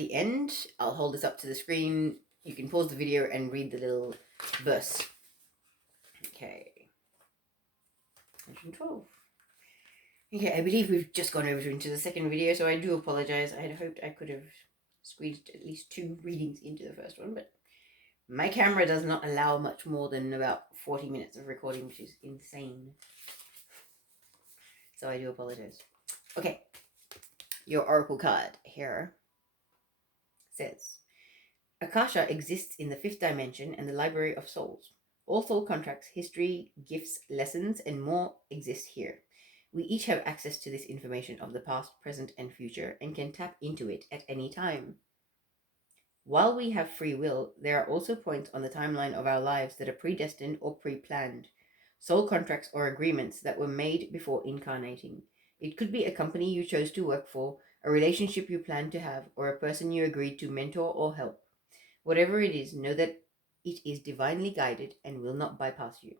the end. I'll hold this up to the screen. You can pause the video and read the little verse. Okay. 112. Okay, I believe we've just gone over into the second video, so I do apologize. I had hoped I could have squeezed at least 2 readings into the first one, but my camera does not allow much more than about 40 minutes of recording, which is insane. So I do apologize. Okay, your oracle card here says, Akasha exists in the 5th dimension and the Library of Souls. All soul contracts, history, gifts, lessons, and more exist here. We each have access to this information of the past, present, and future, and can tap into it at any time. While we have free will, there are also points on the timeline of our lives that are predestined or pre-planned. Soul contracts or agreements that were made before incarnating. It could be a company you chose to work for, a relationship you planned to have, or a person you agreed to mentor or help. Whatever it is, know that it is divinely guided and will not bypass you.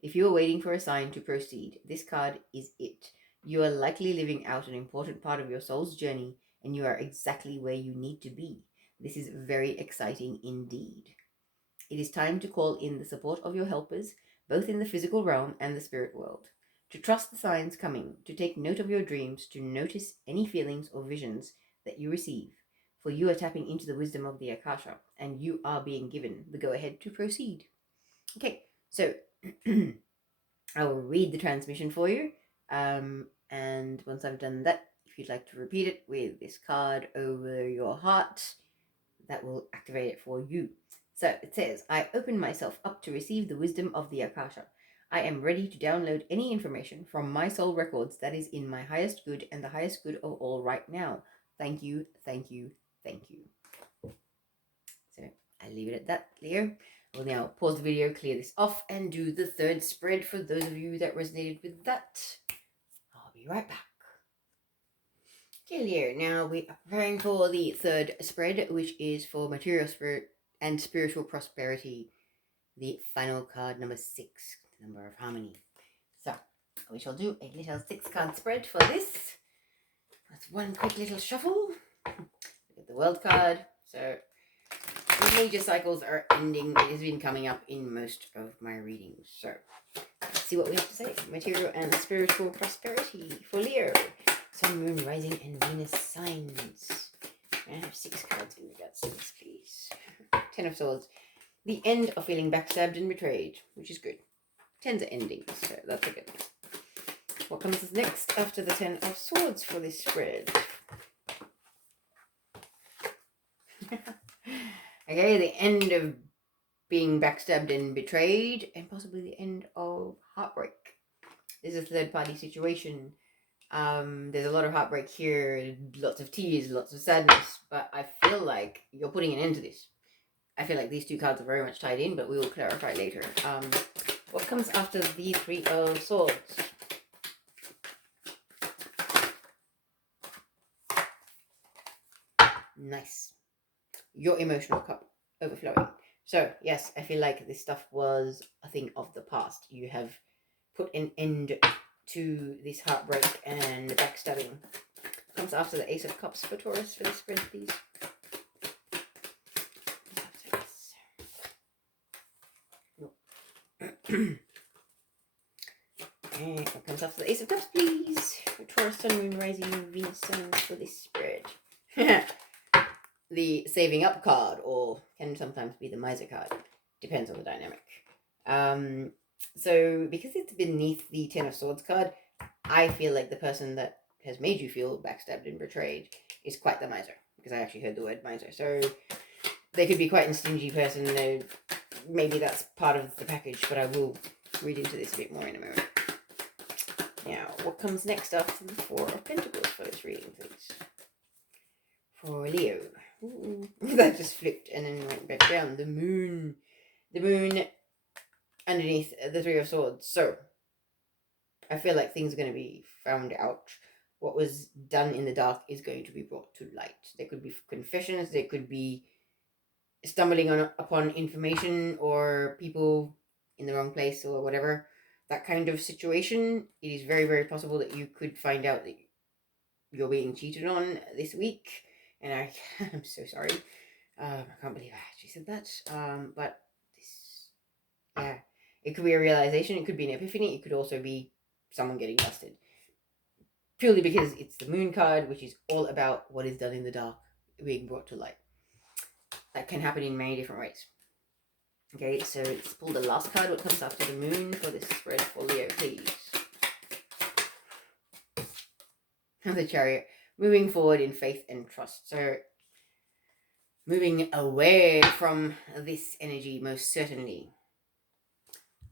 If you are waiting for a sign to proceed, this card is it. You are likely living out an important part of your soul's journey, and you are exactly where you need to be. This is very exciting indeed. It is time to call in the support of your helpers, both in the physical realm and the spirit world. To trust the signs coming, to take note of your dreams, to notice any feelings or visions that you receive, for you are tapping into the wisdom of the Akasha, and you are being given the go-ahead to proceed. Okay, so I will read the transmission for you, and once I've done that, if you'd like to repeat it with this card over your heart, that will activate it for you. So it says, I open myself up to receive the wisdom of the Akasha. I am ready to download any information from my soul records that is in my highest good and the highest good of all right now. Thank you, thank you, thank you. So I leave it at that, Leo. We'll now pause the video, clear this off, and do the third spread for those of you that resonated with that. I'll be right back. Okay, Leo, now we are preparing for the third spread, which is for material spirit and spiritual prosperity. The final card, number 6, the number of harmony. So we shall do a little 6-card spread for this. That's one quick little shuffle. Look at the world card. So the major cycles are ending. It has been coming up in most of my readings. So let's see what we have to say. Material and spiritual prosperity for Leo. Sun, Moon, Rising, and Venus signs. I have 6 cards in regards to this, please. 10 of Swords. The end of feeling backstabbed and betrayed, which is good. 10s are endings, so that's a good one. What comes next after the 10 of Swords for this spread? Okay, the end of being backstabbed and betrayed, and possibly the end of heartbreak. This is a third-party situation. There's a lot of heartbreak here, lots of tears, lots of sadness, but I feel like you're putting an end to this. I feel like these 2 cards are very much tied in, but we will clarify later. What comes after the 3 of Swords? Nice. Your emotional cup overflowing. So, yes, I feel like this stuff was a thing of the past. You have put an end to this heartbreak and backstabbing. Comes after the Ace of Cups for Taurus for this spread, please. And what comes after the Ace of Cups, please? For Taurus, Sun, Moon, Rising, Venus, Sun for this spread. The Saving Up card, or can sometimes be the Miser card. Depends on the dynamic. So, because it's beneath the 10 of Swords card, I feel like the person that has made you feel backstabbed and betrayed is quite the miser. Because I actually heard the word miser. So, they could be quite a stingy person. Maybe that's part of the package, but I will read into this a bit more in a moment. Now, what comes next after the 4 of Pentacles for this reading, please? For Leo. Ooh, that just flipped and then went back down. The moon. The moon underneath the 3 of Swords. So, I feel like things are going to be found out. What was done in the dark is going to be brought to light. There could be confessions. There could be stumbling upon information or people in the wrong place or whatever. That kind of situation. It is very, very possible that you could find out that you're being cheated on this week. And I'm so sorry. I can't believe I actually said that. But this, yeah, it could be a realization. It could be an epiphany. It could also be someone getting busted. Purely because it's the moon card, which is all about what is done in the dark being brought to light. That can happen in many different ways. Okay, so let's pull the last card. What comes after the moon for this spread for Leo, please? And the Chariot. Moving forward in faith and trust. So moving away from this energy, most certainly.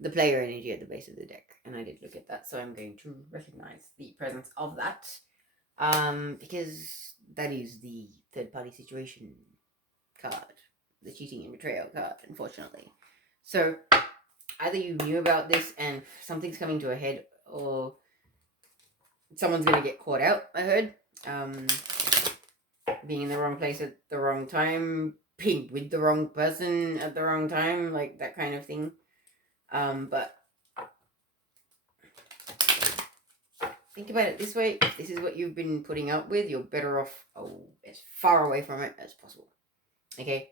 The player energy at the base of the deck. And I did look at that, so I'm going to recognize the presence of that. Because that is the third party situation card. The cheating and betrayal card, unfortunately. So either you knew about this and something's coming to a head, or someone's going to get caught out, I heard. Being in the wrong place at the wrong time, being with the wrong person at the wrong time, like that kind of thing. But think about it this way: if this is what you've been putting up with, you're better off as far away from it as possible. Okay.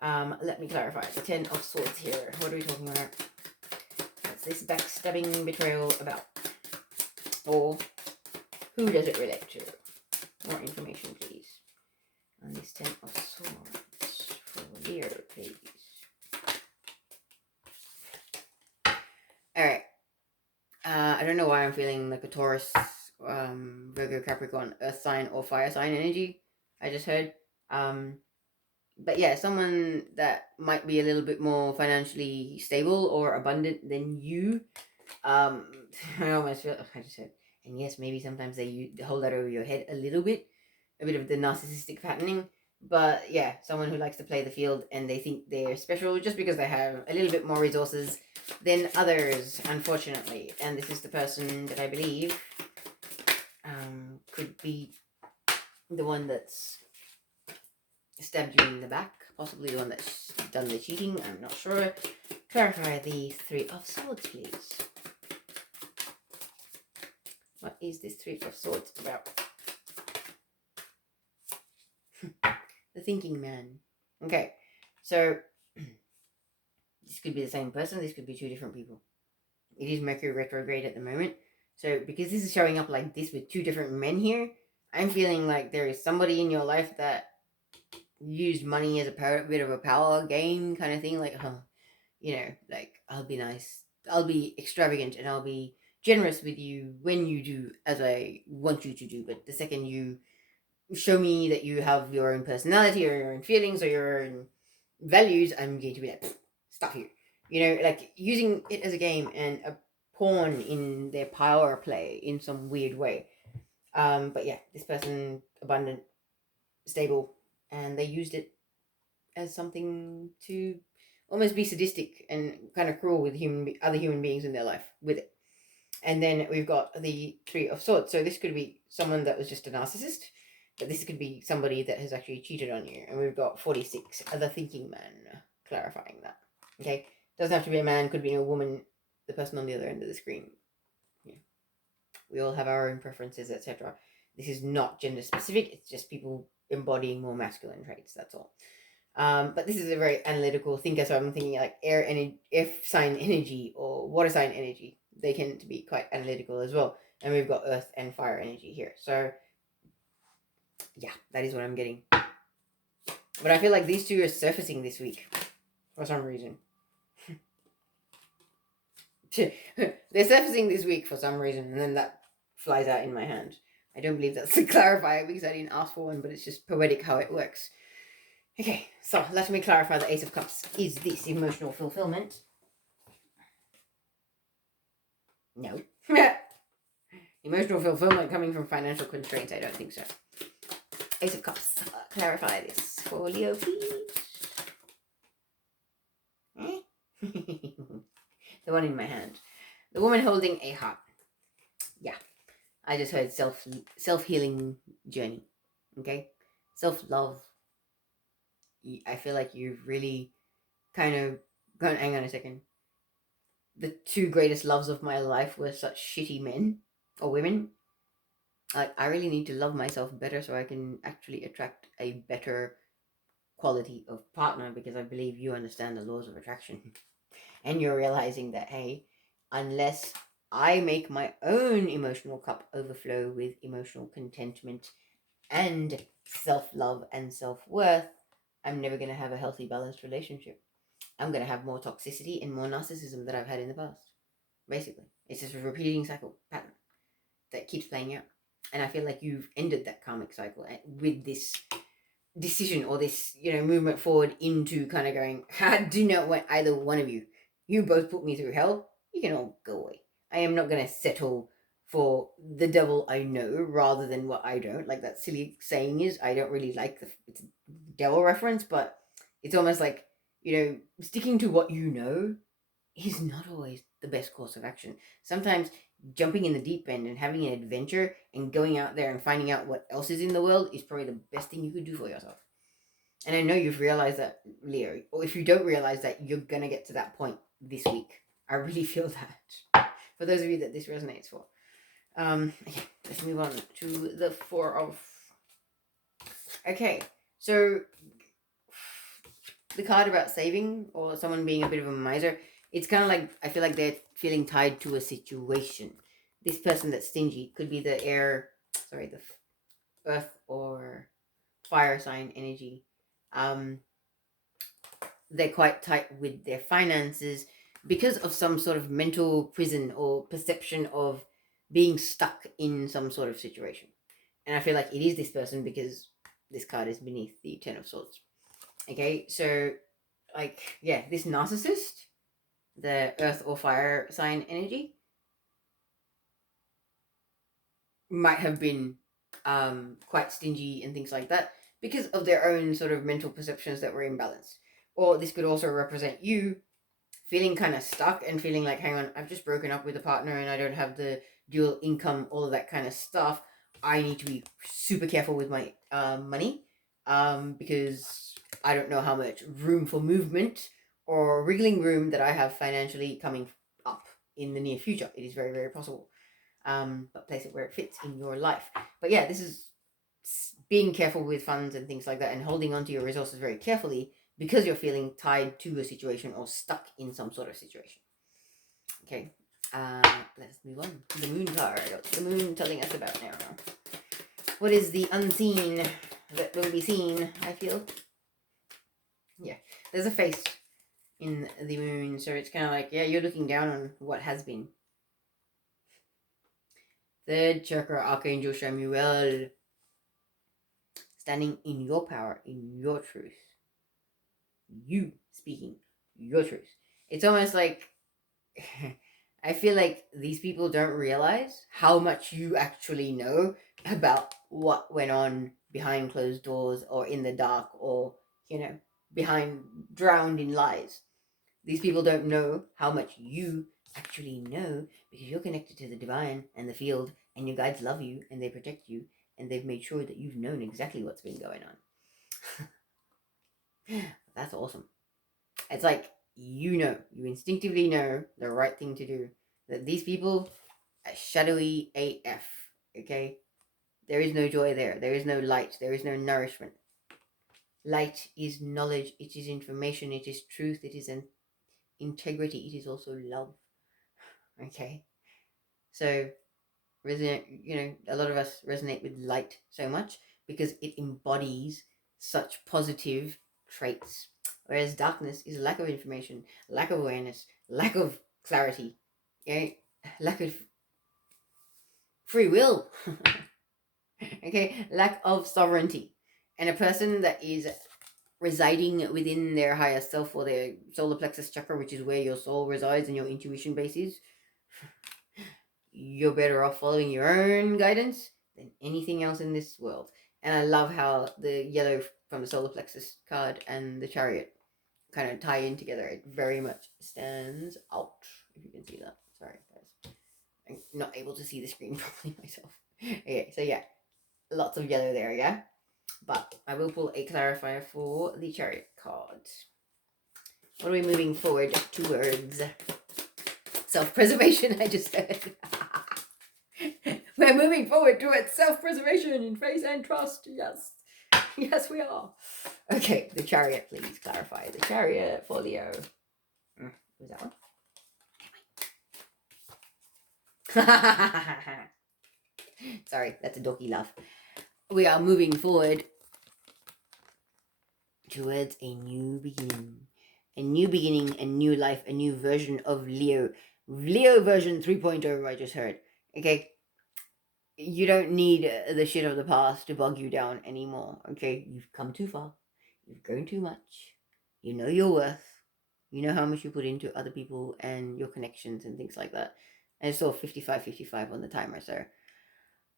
Let me clarify. The 10 of Swords here. What are we talking about? What's this backstabbing betrayal about? Or who does it relate to? More information, please. On this 10 of Swords for Leo, please. Alright. I don't know why I'm feeling like a Taurus, Virgo, Capricorn, Earth sign, or fire sign energy. I just heard. But yeah, someone that might be a little bit more financially stable or abundant than you. I almost feel, I just said, and yes, maybe sometimes they hold that over your head a little bit, a bit of the narcissistic patterning. But yeah, someone who likes to play the field and they think they're special just because they have a little bit more resources than others, unfortunately. And this is the person that I believe could be the one that's stabbed you in the back, possibly the one that's done the cheating. I'm not sure. Clarify the 3 of Swords, please. What is this 3 of Swords about? The thinking man. Okay, so this could be the same person. This could be 2 different people. It is Mercury retrograde at the moment. So because this is showing up like this with 2 different men here, I'm feeling like there is somebody in your life that used money as a bit of a power game kind of thing. Like, like, I'll be nice, I'll be extravagant, and I'll be generous with you when you do as I want you to do. But the second you show me that you have your own personality or your own feelings or your own values, I'm going to be like, stop here. Like using it as a game and a pawn in their power play in some weird way. But yeah, this person, abundant, stable, and they used it as something to almost be sadistic and kind of cruel with other human beings in their life with it. And then we've got the 3 of Swords. So this could be someone that was just a narcissist, but this could be somebody that has actually cheated on you. And we've got 46, the thinking man, clarifying that. Okay? Doesn't have to be a man, could be a woman, the person on the other end of the screen. Yeah. We all have our own preferences, etc. This is not gender specific, it's just people embodying more masculine traits, that's all. But this is a very analytical thinker, so I'm thinking like air sign energy or water sign energy. They tend to be quite analytical as well. And we've got earth and fire energy here. So yeah, that is what I'm getting. But I feel like these 2 are surfacing this week for some reason. They're surfacing this week for some reason, and then that flies out in my hand. I don't believe that's the clarifier because I didn't ask for one, but it's just poetic how it works. Okay, so let me clarify the Ace of Cups. Is this emotional fulfillment? No. Emotional fulfillment coming from financial constraints? I don't think so. Ace of Cups. Clarify this for Leo, please. The one in my hand. The woman holding a heart. Yeah. I just heard self-healing journey. Okay? Self-love. I feel like you've really kind of gone, hang on a second. The 2 greatest loves of my life were such shitty men or women. I really need to love myself better so I can actually attract a better quality of partner, because I believe you understand the laws of attraction. And you're realizing that, hey, unless I make my own emotional cup overflow with emotional contentment and self love and self worth, I'm never going to have a healthy, balanced relationship. I'm going to have more toxicity and more narcissism that I've had in the past. Basically, it's just a repeating cycle pattern that keeps playing out. And I feel like you've ended that karmic cycle with this decision, or this, movement forward into kind of going, I do not want either one of you. You both put me through hell. You can all go away. I am not going to settle for the devil I know rather than what I don't. Like that silly saying is, I don't really like it's a devil reference, but it's almost like, sticking to what you know is not always the best course of action. Sometimes jumping in the deep end and having an adventure and going out there and finding out what else is in the world is probably the best thing you could do for yourself. And I know you've realized that, Leo, or if you don't realize that, you're going to get to that point this week. I really feel that. For those of you that this resonates for. Okay, let's move on to the Four of... Okay, so the card about saving or someone being a bit of a miser, it's kind of like, I feel like they're feeling tied to a situation. This person that's stingy could be the the earth or fire sign energy. They're quite tight with their finances because of some sort of mental prison or perception of being stuck in some sort of situation. And I feel like it is this person because this card is beneath the Ten of Swords. Okay, so this narcissist, the earth or fire sign energy, might have been quite stingy and things like that because of their own sort of mental perceptions that were imbalanced. Or this could also represent you feeling kind of stuck and feeling like, hang on, I've just broken up with a partner and I don't have the dual income, all of that kind of stuff. I need to be super careful with my money because I don't know how much room for movement or wriggling room that I have financially coming up in the near future. It is very, very possible. But place it where it fits in your life. But yeah, this is being careful with funds and things like that and holding on to your resources very carefully because you're feeling tied to a situation or stuck in some sort of situation. Okay, let's move on to the moon card. What's the moon telling us about now? What is the unseen that will be seen, I feel? Yeah, there's a face in the moon, so it's kind of like, yeah, you're looking down on what has been. Third chakra, Archangel Samuel, standing in your power, in your truth. You speaking your truth. It's almost like I feel like these people don't realize how much you actually know about what went on behind closed doors or in the dark or, drowned in lies. These people don't know how much you actually know because you're connected to the divine and the field, and your guides love you and they protect you and they've made sure that you've known exactly what's been going on. That's awesome. It's like, you instinctively know the right thing to do. That these people are shadowy AF, okay? There is no joy there. There is no light. There is no nourishment. Light is knowledge. It is information. It is truth. It is an integrity. It is also love, okay? So, a lot of us resonate with light so much because it embodies such positive traits. Whereas darkness is lack of information, lack of awareness, lack of clarity, okay? Lack of free will, okay? Lack of sovereignty. And a person that is residing within their higher self or their solar plexus chakra, which is where your soul resides and your intuition base is, you're better off following your own guidance than anything else in this world. And I love how the yellow from the solar plexus card and the chariot kind of tie in together. It very much stands out, if you can see that. Sorry, guys. I'm not able to see the screen properly myself. Okay, so yeah, lots of yellow there, yeah? But I will pull a clarifier for the chariot card. What are we moving forward towards? Self-preservation, I just said. We're moving forward towards self-preservation in faith and trust. Yes. Yes, we are. Okay, the Chariot, please clarify. The Chariot for Leo. Was that one? Sorry, that's a dorky laugh. We are moving forward towards a new beginning. A new beginning, a new life, a new version of Leo. Leo version 3.0, I just heard. Okay? You don't need the shit of the past to bog you down anymore. Okay? You've come too far. You've grown too much. You know your worth. You know how much you put into other people and your connections and things like that. I saw 55 on the timer, so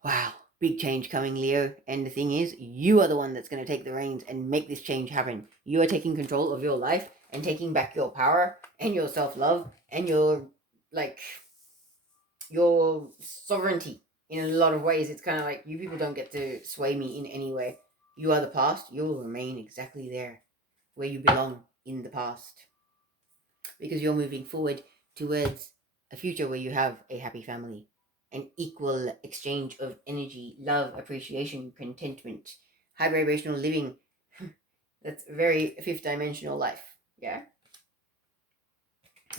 wow, big change coming, Leo. And the thing is, you are the one that's going to take the reins and make this change happen. You are taking control of your life and taking back your power and your self-love and your sovereignty. In a lot of ways, it's kind of like, you people don't get to sway me in any way. You are the past. You will remain exactly there where you belong in the past, because you're moving forward towards a future where you have a happy family, an equal exchange of energy, love, appreciation, contentment, high vibrational living. That's very fifth dimensional life. Yeah.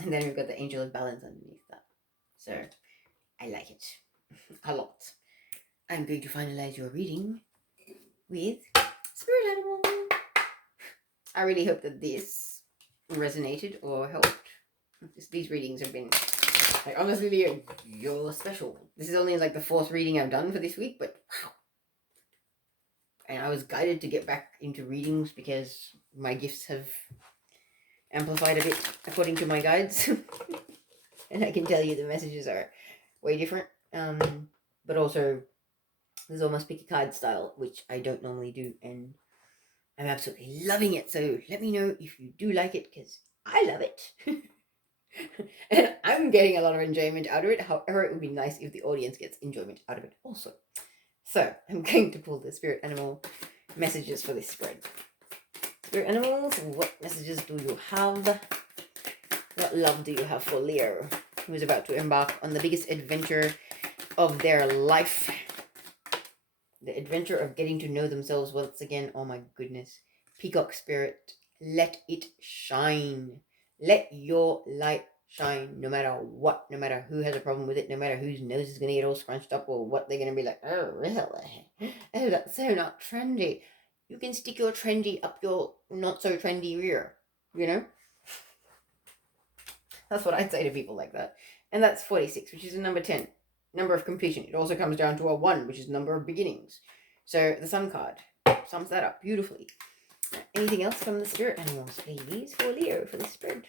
And then we've got the angel of balance underneath that. So I like it a lot. I'm going to finalize your reading with Spirit Animal. I really hope that this resonated or helped. These readings have been, like, honestly, Leo, you're special. This is only like the 4th reading I've done for this week, but wow. And I was guided to get back into readings because my gifts have amplified a bit according to my guides. And I can tell you the messages are way different. But also, there's almost pick a card style, which I don't normally do, and I'm absolutely loving it. So let me know if you do like it, because I love it. And I'm getting a lot of enjoyment out of it. However, it would be nice if the audience gets enjoyment out of it also. So I'm going to pull the spirit animal messages for this spread. Spirit animals, what messages do you have? What love do you have for Leo, who is about to embark on the biggest adventure of their life? The adventure of getting to know themselves once again. Oh my goodness. Peacock spirit, let it shine. Let your light shine, no matter what, no matter who has a problem with it, no matter whose nose is going to get all scrunched up, or what they're going to be like, oh, really? Oh, that's so not trendy. You can stick your trendy up your not so trendy rear, you know? That's what I'd say to people like that. And that's 46, which is a number 10. Number of completion. It also comes down to a 1, which is number of beginnings. So the Sun card sums that up beautifully. Anything else from the spirit animals, please, for Leo, for this spread?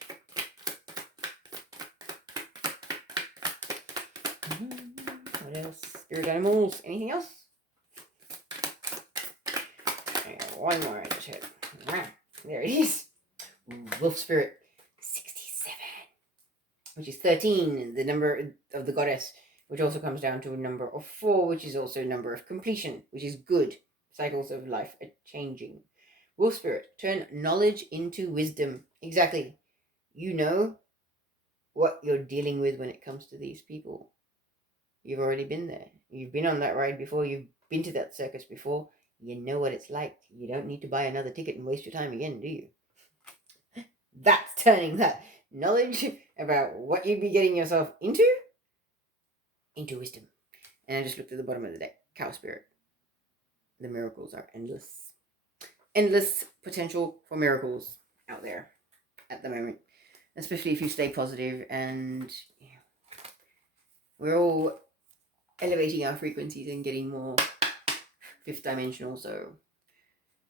What else? Spirit animals. Anything else? And one more. I just hit. There it is. Wolf spirit 67, which is 13, the number of the goddess, which also comes down to a number of 4, which is also a number of completion, which is good. Cycles of life are changing. Wolf spirit, turn knowledge into wisdom. Exactly. You know what you're dealing with when it comes to these people. You've already been there. You've been on that ride before. You've been to that circus before. You know what it's like. You don't need to buy another ticket and waste your time again, do you? That's turning that knowledge about what you'd be getting yourself into wisdom. And I just looked at the bottom of the deck. Cow spirit. The miracles are endless. Endless potential for miracles out there at the moment. Especially if you stay positive, and we're all elevating our frequencies and getting more fifth dimensional. So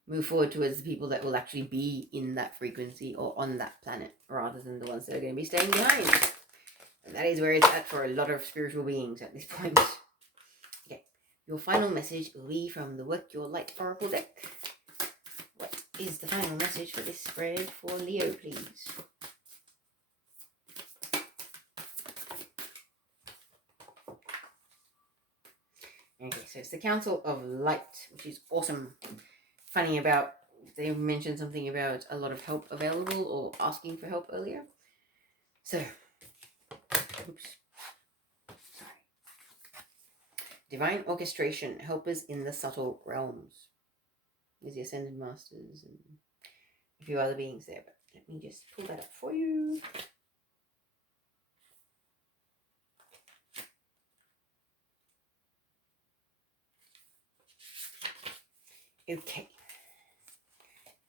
move forward towards the people that will actually be in that frequency or on that planet, rather than the ones that are going to be staying behind. And that is where it's at for a lot of spiritual beings at this point. Okay, your final message will be from the Work Your Light Oracle deck. What is the final message for this spread for Leo, please? Okay, so it's the Council of Light, which is awesome. Funny about, they mentioned something about a lot of help available or asking for help earlier. So, oops, sorry. Divine orchestration, helpers in the subtle realms. There's the Ascended Masters and a few other beings there, but let me just pull that up for you. Okay.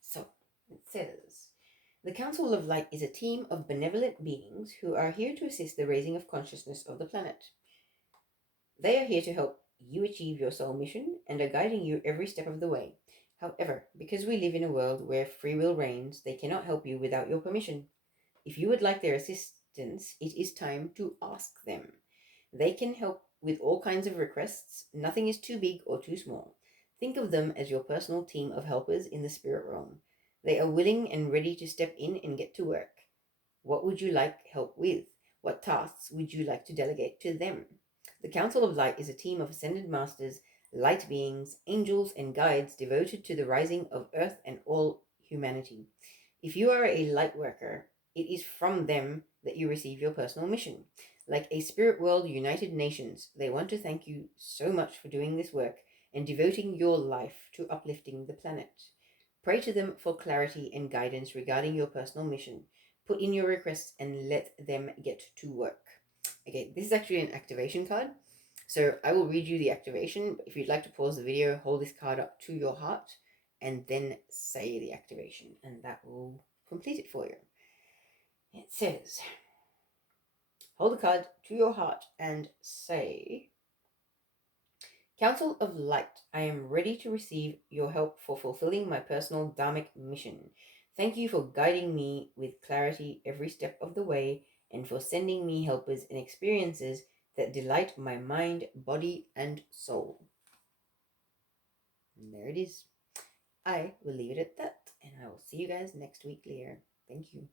So, it says, the Council of Light is a team of benevolent beings who are here to assist the raising of consciousness of the planet. They are here to help you achieve your soul mission and are guiding you every step of the way. However, because we live in a world where free will reigns, they cannot help you without your permission. If you would like their assistance, it is time to ask them. They can help with all kinds of requests. Nothing is too big or too small. Think of them as your personal team of helpers in the spirit realm. They are willing and ready to step in and get to work. What would you like help with? What tasks would you like to delegate to them? The Council of Light is a team of ascended masters, light beings, angels, and guides devoted to the rising of Earth and all humanity. If you are a light worker, it is from them that you receive your personal mission. Like a spirit world United Nations, they want to thank you so much for doing this work and devoting your life to uplifting the planet. Pray to them for clarity and guidance regarding your personal mission. Put in your requests and let them get to work. Okay, this is actually an activation card. So I will read you the activation. But if you'd like to pause the video, hold this card up to your heart and then say the activation, and that will complete it for you. It says, hold the card to your heart and say, Council of Light, I am ready to receive your help for fulfilling my personal dharmic mission. Thank you for guiding me with clarity every step of the way and for sending me helpers and experiences that delight my mind, body, and soul. And there it is. I will leave it at that, and I will see you guys next week, Leah. Thank you.